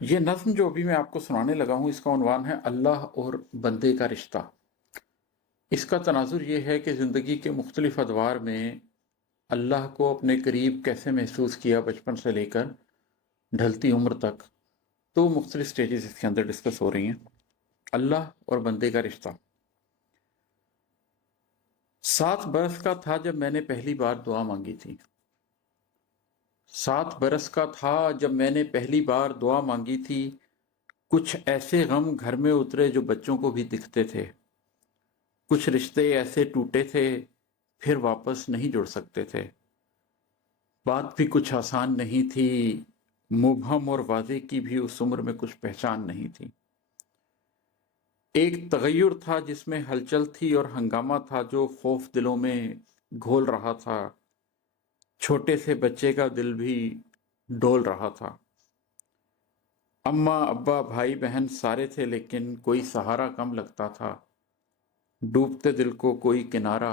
ये नज़्म जो अभी मैं आपको सुनाने लगा हूँ, इसका उन्वान है अल्लाह और बंदे का रिश्ता। इसका तनाजुर ये है कि ज़िंदगी के मुख्तलिफ अदवार में अल्लाह को अपने करीब कैसे महसूस किया बचपन से लेकर ढलती उम्र तक। तो मुख्तलिफ स्टेजेस इसके अंदर डिस्कस हो रही हैं। अल्लाह और बंदे का रिश्ता। 7 बरस का था जब मैंने पहली बार दुआ मांगी थी। 7 बरस का था जब मैंने पहली बार दुआ मांगी थी। कुछ ऐसे गम घर में उतरे जो बच्चों को भी दिखते थे। कुछ रिश्ते ऐसे टूटे थे फिर वापस नहीं जुड़ सकते थे। बात भी कुछ आसान नहीं थी। मुबहम और वाज़े की भी उस उम्र में कुछ पहचान नहीं थी। एक तगय्युर था जिसमें हलचल थी और हंगामा था जो खौफ दिलों में घोल रहा था। छोटे से बच्चे का दिल भी डोल रहा था। अम्मा अब्बा भाई बहन सारे थे लेकिन कोई सहारा कम लगता था। डूबते दिल को कोई किनारा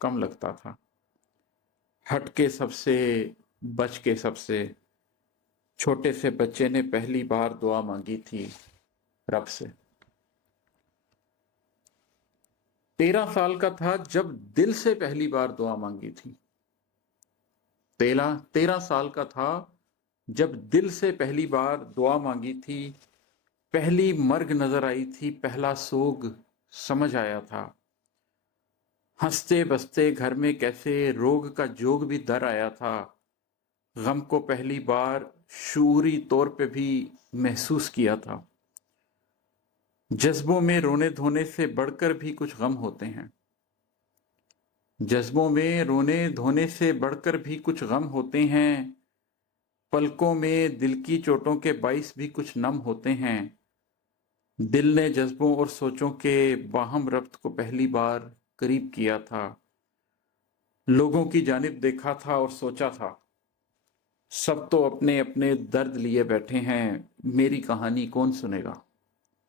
कम लगता था। हट के सबसे बच के सबसे छोटे से बच्चे ने पहली बार दुआ मांगी थी रब से। 13 साल का था जब दिल से पहली बार दुआ मांगी थी। 13 साल का था जब दिल से पहली बार दुआ मांगी थी। पहली मर्ग नजर आई थी, पहला सोग समझ आया था। हंसते बसते घर में कैसे रोग का जोग भी दर आया था। गम को पहली बार शूरी तौर पे भी महसूस किया था। जज्बों में रोने धोने से बढ़कर भी कुछ गम होते हैं। जज्बों में रोने धोने से बढ़कर भी कुछ गम होते हैं। पलकों में दिल की चोटों के बाइस भी कुछ नम होते हैं। दिल ने जज्बों और सोचों के बाहम रब्त को पहली बार करीब किया था। लोगों की जानिब देखा था और सोचा था, सब तो अपने अपने दर्द लिए बैठे हैं, मेरी कहानी कौन सुनेगा।